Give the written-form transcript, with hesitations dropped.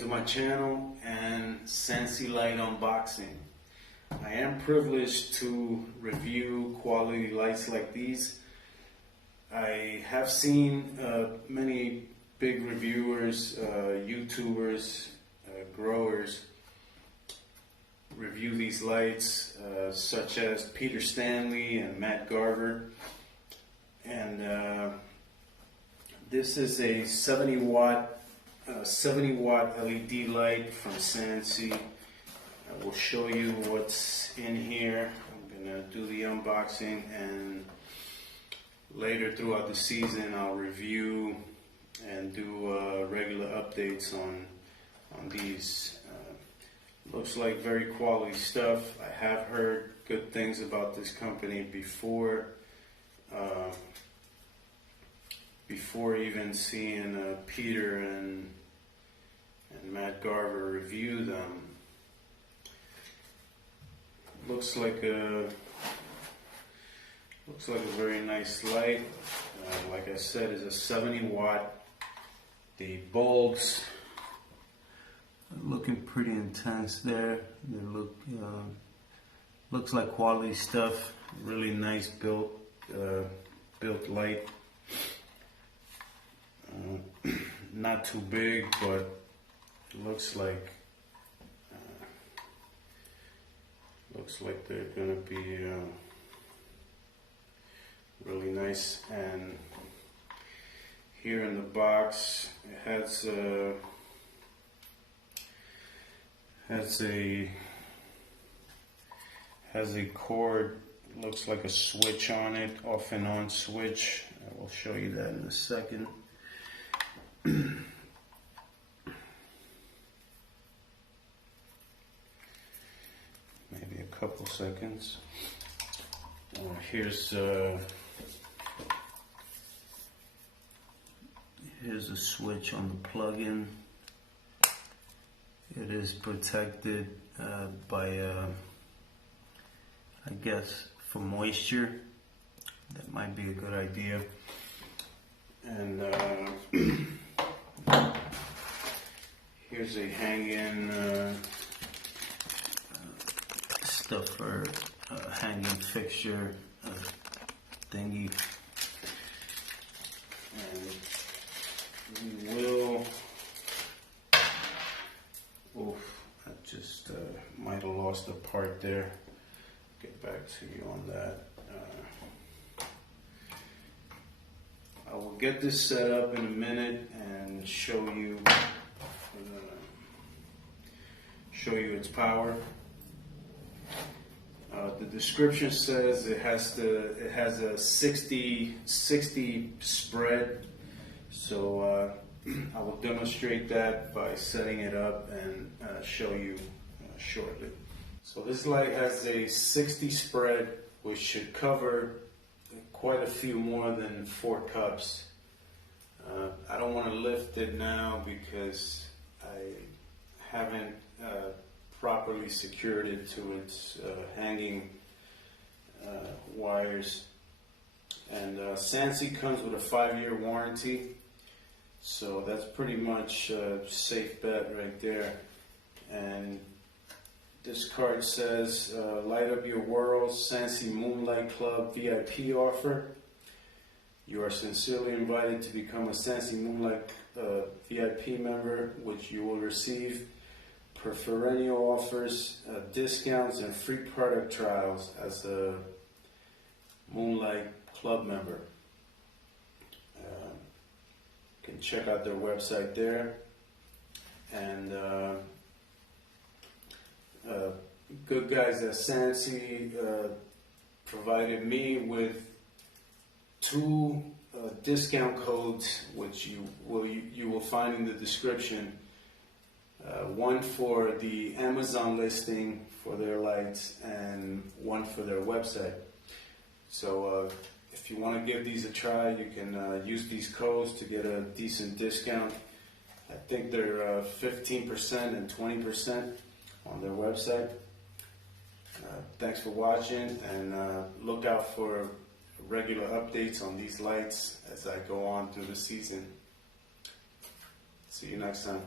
to my channel and SANSI light unboxing. I am privileged to review quality lights like these. I have seen many big reviewers, YouTubers, growers review these lights, such as Peter Stanley and Matt Garver. And this is a 70 watt LED light from SANSI. I will show you what's in here. I'm gonna do the unboxing, and later throughout the season I'll review and do regular updates on these. Looks like very quality stuff. I have heard good things about this company before even seeing Peter and Matt Garver review them. Looks like a very nice light. Like I said, it's a 70 watt. The bulbs are looking pretty intense there. They looks like quality stuff. Really nice built light. Not too big, but looks like they're gonna be really nice. And here in the box, it has a cord. Looks like a switch on it, off and on switch. I will show you that in a second. Maybe a couple seconds. Here's a switch on the plug-in. It is protected by, I guess, for moisture. That might be a good idea. And here's a hang-in stuff for hanging fixture thingy. And we will. I just might have lost a part there. Get back to you on that. I will get this set up in a minute and show you its power. The description says it has a 60 spread. So I will demonstrate that by setting it up and show you shortly. So this light has a 60 spread, which should cover quite a few more than 4 cups. I don't want to lift it now because I haven't properly secured it to its hanging wires. And SANSI comes with a 5-year warranty, so that's pretty much a safe bet right there. And this card says, light up your world, SANSI Moonlight Club VIP offer. You are sincerely invited to become a SANSI Moonlight VIP member, which you will receive perennial offers, discounts, and free product trials as a Moonlight Club member. You can check out their website there. And good guys at SANSI provided me with 2 discount codes, which you will find in the description. One for the Amazon listing for their lights, and one for their website. So if you want to give these a try, you can use these codes to get a decent discount. I think they're 15% and 20% on their website. Thanks for watching, and look out for regular updates on these lights as I go on through the season. See you next time.